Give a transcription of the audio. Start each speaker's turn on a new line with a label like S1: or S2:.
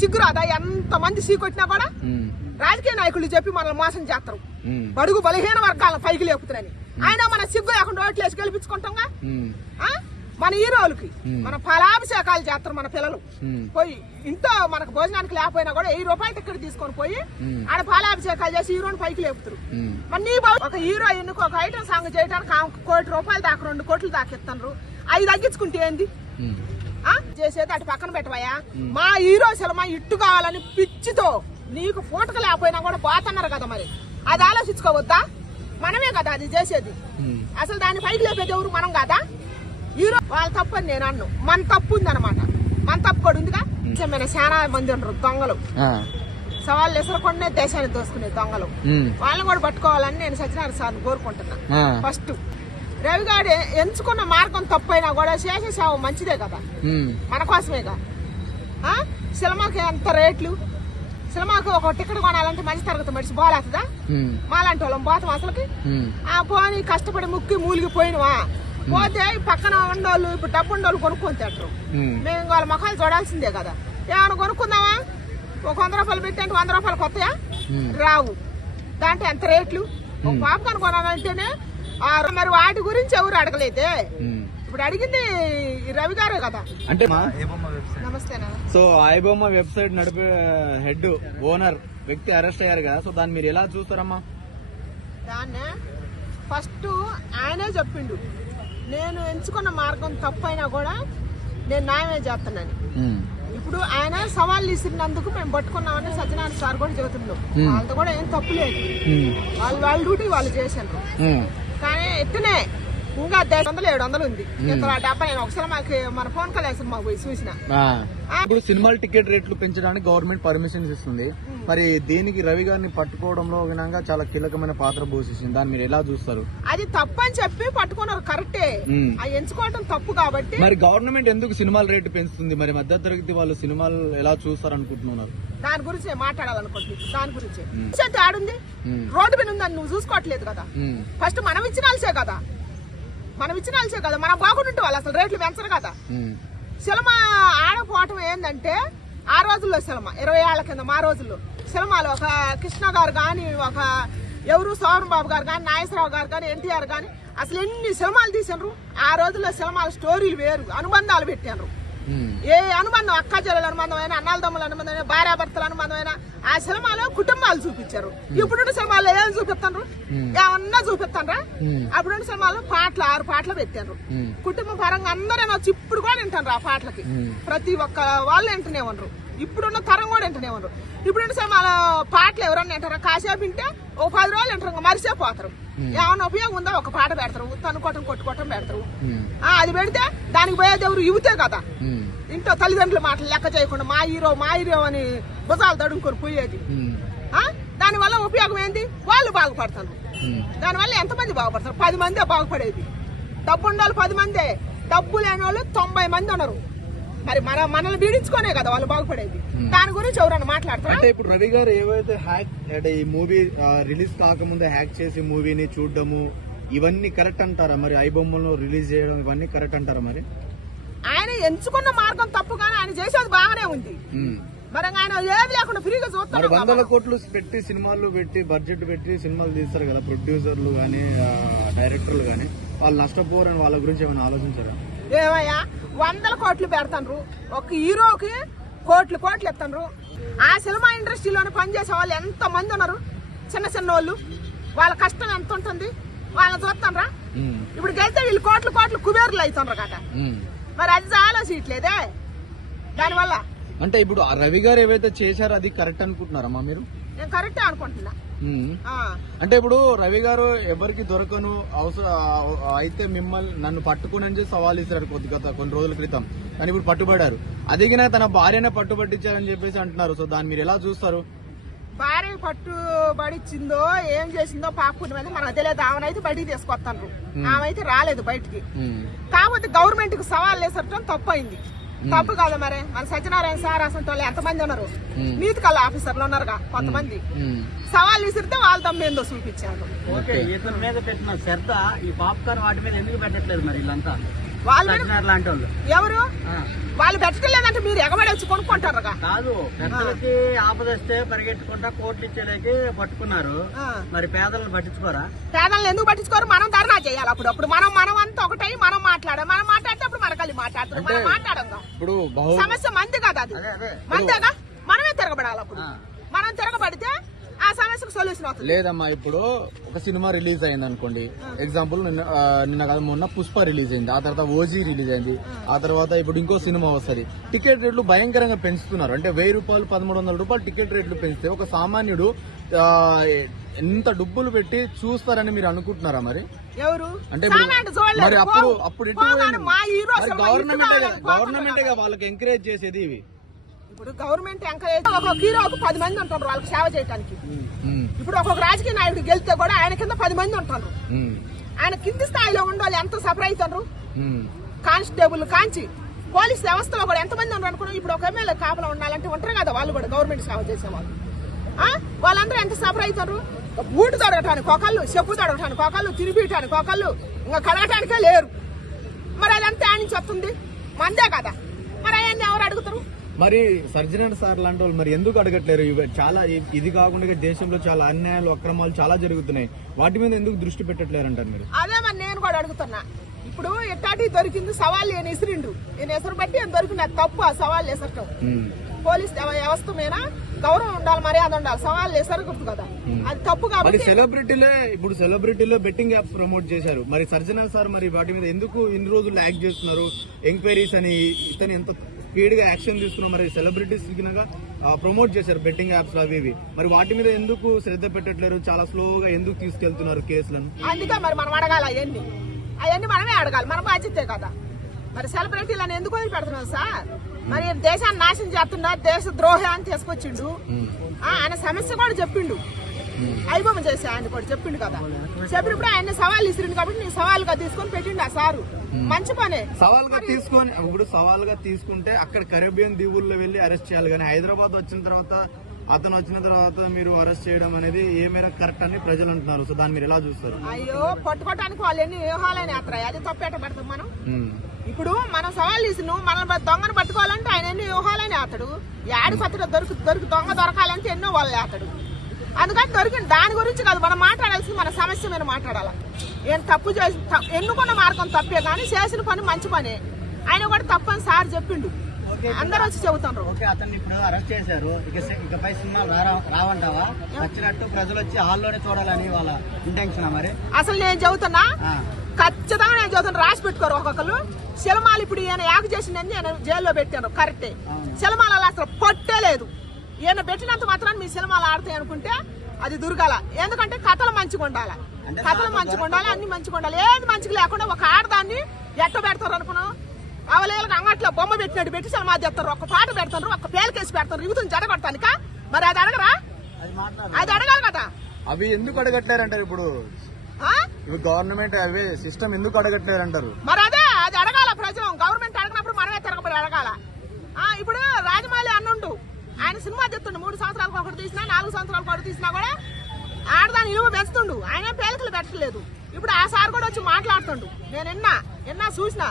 S1: సిగ్గు రాదా ఎంత మంది సీకొట్టినా కూడా రాజకీయ నాయకులు చెప్పి మనల్ని మోసం చేస్తారు. బడుగు బలహీన వర్గాలను పైకి లేపుతున్నారని. ఆయన మన సిగ్గు లేకుండా ఓట్లు వేసి గెలిపించుకుంటాంగా? మన హీరోలకి. మన ఫలాభిషేకాలు చేస్తారు మన పిల్లలు. పోయి ఇంట్లో మనకు భోజనానికి లేకపోయినా కూడా వెయ్యి రూపాయలు టికెట్ తీసుకొని పోయి. ఆడ ఫలాభిషేకాలు చేసి హీరోని పైకి లేపుతారు. మరి నీ బాబు ఒక హీరోయిన్ ఒక ఐటమ్ సాంగ్ చేయడానికి కోటి రూపాయలు దాకా రెండు కోట్లు దాకా ఇస్తున్నారు అవి తగ్గించుకుంటే ఏంది? చేసేది అటు పక్కన పెట్టవయ్యా? మా హీరో సినిమా ఇట్టు కావాలని పిచ్చితో నీకు పూటక లేకపోయినా కూడా పోతున్నారు కదా మరి. అది ఆలోచించుకోవద్దా? మనమే కదా అది చేసేది. అసలు దాన్ని పైకి లేపేది ఎవరు? మనం కాదా? హీరో వాళ్ళ తప్పు అని నేను అన్ను. మన తప్పు ఉందన్నమాట. మన తప్పు కూడా ఉందిగా? నిజమైన చాలా మంది ఉండరు దొంగలు. సవాళ్ళు ఎసరకుండా దేశాన్ని దోసుకునే దొంగలు. వాళ్ళని కూడా పట్టుకోవాలని నేను సత్యనారాయణ సార్ని కోరుకుంటున్నా. ఫస్ట్ రవిగాడు ఎంచుకున్న మార్గం తప్పైనా కూడా శేషశావం మంచిదే కదా. మన కోసమేగా. ఆ? సినిమాకి ఎంత రేట్లు? సినిమాకి ఒక టికెట్ కొనాలంటే మంచి తరగతి మనిషి పోలేస్తుందా
S2: ఉమ్,
S1: మాలాంటి వాళ్ళం పోతాం అసలుకి ఆ పోని కష్టపడి ముక్కి మూలిగి పోయినవా పోతే పక్కన ఉండోళ్ళు ఇప్పుడు డబ్బు ఉండోళ్ళు కొనుక్కొని తింటారు. మేము వాళ్ళ మొఖాలు చూడాల్సిందే కదా. ఏమైనా కొనుక్కుందామా? ఒక వంద రూపాయలు పెట్టి అంటే వంద రూపాయలు కొత్తయా? రావు. దాంట్లో ఎంత రేట్లు? ఒక పాపకాన్ కొనాలంటేనే మరి వాటి గురించి ఎవరు అడగలేదే. ఇప్పుడు అడిగింది రవి గారే కదా.
S2: అంటే
S1: నమస్తే
S2: సో ఐబొమ్మ వెబ్సైట్ నడిపే హెడ్ ఓనర్ వ్యక్తి అరెస్ట్ అయ్యారు కదా. సో దాన్ని మీరు ఎలా చూస్తారమ్మా?
S1: దాన్నే ఫస్ట్ ఆయనే చెప్పిండు. నేను ఎంచుకున్న మార్గం తప్పైనా కూడా నేను న్యాయమే చేస్తున్నాను. ఇప్పుడు ఆయన సవాళ్ళు ఇస్తున్నందుకు మేము పట్టుకున్నామని సత్యనారాయణ సార్ కూడా చెబుతున్నాం. వాళ్ళతో కూడా ఏం తప్పు లేదు. వాళ్ళు వాళ్ళ డ్యూటీ వాళ్ళు చేశారు. எத்தனை ఇంకా ఐదు వందలు ఏడు వందలు ఉంది. ఇంత డెబ్బై నేను ఒకసారి మాకు మన ఫోన్ కాల్ వేసాను మాకు చూసిన.
S2: ఇప్పుడు సినిమాల టికెట్ రేట్లు పెంచడానికి గవర్నమెంట్ పర్మిషన్స్ ఇస్తుంది. మరి దీనికి రవి గారిని పట్టుకోవడంలో వినంగా చాలా కీలకమైన పాత్ర పోషిస్తుంది దాన్ని మీరు ఎలా చూస్తారు?
S1: అది తప్పు అని చెప్పి పట్టుకున్నారు కరెక్టే. అది ఎంచుకోవటం తప్పు కాబట్టి.
S2: మరి గవర్నమెంట్ ఎందుకు సినిమాల రేటు పెంచుతుంది? మరి మధ్య తరగతి వాళ్ళు సినిమాలు ఎలా చూస్తారు అనుకుంటున్నారు
S1: దాని గురించి నేను మాట్లాడాలనుకుంటున్నాను దాని గురించి. ఆడుంది. రోడ్డు మీద ఉందని నువ్వు చూసుకోవట్లేదు కదా. ఫస్ట్ మనం ఇచ్చిన కదా. మనం ఇచ్చిన ఆల్సే కదా. మనం బాగుంటుంటే వాళ్ళు అసలు రేట్లు పెంచరు కదా. సినిమా ఆడపోవటం ఏంటంటే ఆ రోజుల్లో సినిమా ఇరవై ఏళ్ళ కింద మా రోజుల్లో సినిమాలు ఒక కృష్ణ గారు కానీ ఒక ఎవరు సోమన్ బాబు గారు కానీ నాగేశ్వరరావు గారు కానీ ఎన్టీఆర్ కానీ అసలు ఎన్ని సినిమాలు తీసినారు? ఆ రోజుల్లో సినిమాల స్టోరీలు వేరు అనుబంధాలు పెట్టారు
S2: ఉమ్,
S1: ఏ అనుబంధం అక్క చెల్లెల అనుబంధమైన అన్నాల తమ్ముల అనుబంధమైన భార్యాభర్తల అనుబంధమైన ఆ సినిమాలో కుటుంబాలు చూపించారు. ఇప్పుడున్న సినిమాల్లో ఏం చూపిస్తారు ఏమన్నా చూపిస్తారా
S2: Hmm.
S1: అప్పుడున్న సినిమాలో పాటలు ఆరు పాటలు పెట్టారు. కుటుంబ పరంగా అందరూ వచ్చి ఇప్పుడు కూడా వింటారు ఆ పాటలకి. ప్రతి ఒక్క వాళ్ళు వింటూనే ఉండరు. ఇప్పుడున్న తరం కూడా వింటూనే ఉండరు ఇప్పుడున్న సినిమాల పాటలు ఎవరన్నా వింటారా కాసేపు వింటే ఓ పది రోజులు వింటారు ఇంకా మరిసే పోతారు. ఏమన్నా ఉపయోగం ఉందా? ఒక పాట పెడతారు తనుకోవటం కొట్టుకోవటం పెడతారు. అది పెడితే దానికి పోయేది ఎవరు? యువతే కదా. ఇంట్లో తల్లిదండ్రుల మాటలు లెక్క చేయకుండా మా హీరో మా హీరో అని భుజాలు తడుముకొని పోయేది? దానివల్ల ఉపయోగం ఏంది? వాళ్ళు బాగుపడతారు. దానివల్ల ఎంతమంది బాగుపడతారు? పది మందే బాగుపడేది. డబ్బు ఉండాలి పది మందే. డబ్బు లేని వాళ్ళు తొంభై మంది ఉన్నారు. మరి మన మనల్ని బీడించుకోనే కదా వాళ్ళు బాగుపడేది. దాని గురించి ఎవరన్నా మాట్లాడతారా?
S2: అంటే ఇప్పుడు రవి గారు ఏవైతే హ్యాక్ అంటే ఈ మూవీ రిలీజ్ కాకముందే హ్యాక్ చేసి మూవీని చూడడము ఇవన్నీ కరెక్ట్ అంటారా మరి? ఐ బొమ్మను రిలీజ్ చేయడం ఇవన్నీ కరెక్ట్ అంటారా మరి?
S1: ఆయన ఎంచుకున్న మార్గం తప్పు కానీ ఆయన చేసేది బాగానే ఉంది. మరి ఆయన ఏది లేకుండా ఫ్రీగా
S2: మరి
S1: చూస్తాడు
S2: వందల కోట్లు పెట్టి సినిమాలు పెట్టి బడ్జెట్ పెట్టి సినిమాలు తీస్తారు కదా ప్రొడ్యూసర్లు కానీ డైరెక్టర్లు కానీ వాళ్ళు నష్టపోరని వాళ్ళ గురించి ఏమైనా ఆలోచించారా?
S1: ఏమయ్యా వందల కోట్లు పెడతాండ్రు ఒక హీరోకి కోట్లు కోట్లు ఎత్తాండ్రు ఆ సినిమా ఇండస్ట్రీలోనే పనిచేసే వాళ్ళు ఎంత మంది ఉన్నారు? చిన్న చిన్న వాళ్ళు వాళ్ళ కష్టం ఎంత ఉంటుంది? వాళ్ళని చూస్తాండ్రా
S2: ఉమ్,
S1: ఇప్పుడు గెలితే వీళ్ళు కోట్లు కోట్లు కుబేర్లు కదా.
S2: ఉమ్.
S1: మరి అది ఆలోచించలేదే దానివల్ల.
S2: అంటే ఇప్పుడు రవి గారు ఏవైతే చేశారో అది కరెక్ట్ అనుకుంటున్నారమ్మా మీరు?
S1: నేను కరెక్టే అనుకుంటున్నా.
S2: అంటే ఇప్పుడు రవి గారు ఎవరికి దొరకను అవసరం అయితే మిమ్మల్ని నన్ను పట్టుకుని అని చెప్పి సవాల్ ఇస్తారు కొద్ది గత కొన్ని రోజుల క్రితం. కానీ ఇప్పుడు పట్టుబడారు అదిగిన తన భార్యనే పట్టుబట్టించారని చెప్పేసి అంటున్నారు. సో దాన్ని మీరు ఎలా చూస్తారు?
S1: భార్య పట్టుబడిచ్చిందో ఏం చేసిందో పాపుని మీద మనకు తెలియదు. ఆమె అయితే బయటికి తీసుకొస్తాను ఆమె అయితే రాలేదు బయటికి. కాకపోతే గవర్నమెంట్కు సవాల్ వేసటం తప్పు అయింది తప్పు కాదు మరి. మన సత్యనారాయణ సార్ అసలు వాళ్ళు ఎంతమంది ఉన్నారు. నీతి కళ ఆఫీసర్లు ఉన్నారుగా కొంతమంది. సవాల్ విసిరితే వాళ్ళ తమ్మేందో చూపించారు
S3: ఓకే ఇతని మీద పెట్టిన శ్రద్ధ ఈ పాప్కార్న్ వాటి మీద ఎందుకు పెట్టట్లేదు మరి వీళ్ళంతా?
S1: వాళ్ళ ఎవరు. వాళ్ళు పెట్టడం లేదంటే మీరు ఎగబడి వచ్చి కొనుక్కుంటారుగా.
S3: కాదు పెద్దలకి ఆపదొస్తే పరిగెట్టుకుంటా కోట్లు ఇచ్చేలేకి పట్టుకున్నారు.
S1: ఆ.
S3: మరి పేదలను పట్టించుకోరా?
S1: పేదలను ఎందుకు పట్టించుకోరు? మనం ధర్నా చేయాలి అప్పుడు. అప్పుడు మనం మనం అంతా ఒకటై మనం మాట్లాడాం మనం మాట్లాడితే అప్పుడు మన కలిసి మాట్లాడుతున్నాం మనం సమస్య మంది కదా అది.
S3: అదే అదే.
S1: మందేగా మనమే తిరగబడాలి అప్పుడు. మనం తిరగబడితే ఆ సమస్యకు సొల్యూషన్ అవుతుంది.
S2: లేదమ్మా ఇప్పుడు ఒక సినిమా రిలీజ్ అయింది అనుకోండి ఎగ్జాంపుల్ నిన్న నిన్న కాదు మొన్న పుష్ప రిలీజ్ అయింది. ఆ తర్వాత ఓజీ రిలీజ్ అయింది. ఆ తర్వాత ఇప్పుడు ఇంకో సినిమా వస్తుంది. టికెట్ రేట్లు భయంకరంగా పెంచుతున్నారు. అంటే వెయ్యి రూపాయలు పదమూడు వందల రూపాయలు టికెట్ రేట్లు పెంచితే ఒక సామాన్యుడు ఎంత డబ్బులు పెట్టి చూస్తారని మీరు అనుకుంటున్నారా మరి?
S1: ఎవరు?
S2: అంటే. మరి అప్పుడు. అప్పుడు గవర్నమెంటే గవర్నమెంటే వాళ్ళకి ఎంకరేజ్ చేసేది ఇవి.
S1: ఇప్పుడు గవర్నమెంట్ ఎంకరేజ్ ఒక హీరోకు పది మంది ఉంటారు వాళ్ళకి సేవ చేయడానికి ఇప్పుడు ఒక్కొక్క రాజకీయ నాయకుడు గెలిస్తే కూడా ఆయన కింద పది మంది ఉంటారు. ఆయన కింది స్థాయిలో ఉండాలి ఎంత సఫర్ అవుతారు. కానిస్టేబుల్ కాంచి పోలీస్ వ్యవస్థలో కూడా ఎంతమంది ఉన్నారు అనుకున్నాం ఇప్పుడు ఒక ఎమ్మెల్యే కాపలా ఉండాలంటే ఉంటారు కదా వాళ్ళు కూడా గవర్నమెంట్ సేవ చేసేవాళ్ళు? వాళ్ళందరూ ఎంత సఫర్ అవుతారు? బూటు తొడగటానికి ఒకళ్ళు చెప్పు తొడగటానికి ఒకళ్ళు తిరిగిటానికి ఒకళ్ళు ఇంకా కడగటానికే లేరు. మరి అదంతా ఆయన నుంచి వస్తుంది? మందే కదా. మరి అవన్నీ ఎవరు అడుగుతారు?
S2: మరి సర్జనర్ సార్ లాంటి వాళ్ళు మరి ఎందుకు అడగట్లేరు? చాలా ఇది కాకుండా దేశంలో చాలా అన్యాయాలు అక్రమాలు చాలా జరుగుతున్నాయి. వాటి మీద ఎందుకు దృష్టి పెట్టట్లేరు అంటారు మీరు?
S1: అదే మరి నేను కూడా అడుగుతున్నా. ఇప్పుడు ఎట్టాటి దొరికింది సవాళ్ళు ఈయన ఇసిరిండు ఈయన ఎసరు బట్టి దొరికింది. అది తప్పు ఆ సవాళ్ళు ఎసరటం పోలీస్ వ్యవ- వ్యవస్థ మీద గౌరవం ఉండాలి మర్యాద ఉండాలి. సవాళ్ళు ఎసరకూడదు కదా. అది తప్పు కాబట్టి
S2: సెలబ్రిటీలే ఇప్పుడు సెలబ్రిటీలో బెట్టింగ్ యాప్స్ ప్రమోట్ చేశారు. మరి సర్జనర్ సార్ మరి వాటి మీద ఎందుకు ఇన్ని రోజులు యాక్ట్ చేస్తున్నారు? ఎంక్వైరీస్ అని ఇతను ఎంత స్పీడ్గా యాక్షన్ తీసుకున్నారు మరి సెలబ్రిటీస్ ప్రమోట్ చేశారు బెట్టింగ్ యాప్స్ అవి ఇవి. మరి వాటి మీద ఎందుకు శ్రద్ధ పెట్టట్లేరు? చాలా స్లోగా ఎందుకు తీసుకెళ్తున్నారు కేసులను?
S1: అందుకే మరి మనం అడగాలి అవన్నీ. అవన్నీ మనమే అడగాలి. మన బాధ్యతే కదా. మరి సెలబ్రిటీలను ఎందుకు వదిలి పెడుతున్నాం సార్? మరి దేశాన్ని నాశనం చేస్తున్నా దేశ ద్రోహి అని తీసుకొచ్చిండు ఆ, ఆయన సమస్య కూడా చెప్పిండు. అయిపోమ చేసి ఆయన కూడా చెప్పిండు కదా. చెప్పినప్పుడు ఆయన సవాల్ ఇసిరిండు కాబట్టి నేను సవాల్గా తీసుకొని పెట్టిండు ఆ సారు. మంచి పనే.
S2: సవాల్గా తీసుకొని ఇప్పుడు సవాల్గా తీసుకుంటే అక్కడ కరేబియన్ దీవుల్లో వెళ్ళి అరెస్ట్ చేయాలి కానీ హైదరాబాద్ వచ్చిన తర్వాత అతను వచ్చిన తర్వాత మీరు అరెస్ట్ చేయడం అనేది ఏ మేరకు కరెక్ట్ అని ప్రజలు అంటున్నారు. సో దాన్ని మీరు ఎలా చూస్తారు?
S1: అయ్యో పట్టుకోవటానికి వాళ్ళు ఎన్ని వ్యూహాలని వేస్తాయి అది తప్పేట పెడతాం మనం. ఇప్పుడు మనం సవాల్ తీసి నువ్వు మనం దొంగను పట్టుకోవాలంటే ఆయన ఎన్ని వ్యూహాలని అతడు యాడి పత్రిక దొరికి దొరికి దొంగ దొరకాలంటే ఎన్నో వాళ్ళు అతడు అందుకని దొరికింది దాని గురించి కాదు మనం మాట్లాడాల్సింది మన సమస్య మీద మాట్లాడాలి. ఏం తప్పు చేసి ఎన్నుకున్న మార్గం తప్పే కానీ చేసిన పని మంచి పనే. ఆయన కూడా తప్పని సార్ చెప్పిండు. అందరూ వచ్చి చెబుతుండ్రు.
S3: ఓకే అతన్ని ఇప్పుడు అరెస్ట్ చేశారు. ఇక ఇకపై సినిమాలు రారా- రావంటావా? వచ్చినట్టు ప్రజలు వచ్చి హాల్లోనే చూడాలని వాళ్ళ ఇంటెన్షన్ మరి?
S1: అసలు నేను చెబుతున్నా చదువుతాను రాసి పెట్టుకోరు ఒక్కొక్కరు సినిమాలు ఇప్పుడు ఈయన యాగ చేసిందని నేను జైల్లో పెట్టాను కరెక్టే
S3: అవును.
S1: సినిమాలు అసలు పట్టే లేదు. ఈయన పెట్టినంత మాత్రం మీ సినిమాలు ఆడతాయి అనుకుంటే అది దుర్గాల. ఎందుకంటే కథలు మంచిగా ఉండాలి. కథలు మంచిగా ఉండాలి అన్ని మంచిగా ఉండాలి. ఏది మంచిగా లేకుండా ఒక ఆడదాన్ని ఎట్ట పెడతారు అనుకున్నావు? అవలేలకు అంగట్లో బొమ్మ పెట్టినట్టు పెట్టి సినిమా తెస్తారు ఒక పాట పెడతారు ఒక పేలకేసి పెడతారు యువతను జడగొడతానిక మరి అది అడగరా?
S3: అది
S1: అడగాలి కదా.
S2: అవి ఎందుకు అడగట్లేరు అంటారు ఇప్పుడు?
S1: ఆ?
S2: ఇవి గవర్నమెంట్ అవే. సిస్టమ్ ఎందుకు అడగట్లేదు అంటారు
S1: మరి అదే అది అడగాల ప్రజలు. గవర్నమెంట్ అడగనప్పుడు మనమే తిరగబడి అడగాల. ఇప్పుడు రాజమౌళి అన్నుండు. ఆయన సినిమా చెప్తుండు మూడు సంవత్సరాలకు ఒకటి తీసినా నాలుగు సంవత్సరాలకు ఒకటి తీసినా కూడా ఆడదాని ఇలువ పెంచుతుండు. ఆయన పేలికలు పెట్టలేదు. ఇప్పుడు ఆ సార్ కూడా వచ్చి మాట్లాడుతుండు. నేను విన్నా ఎన్నా చూసినా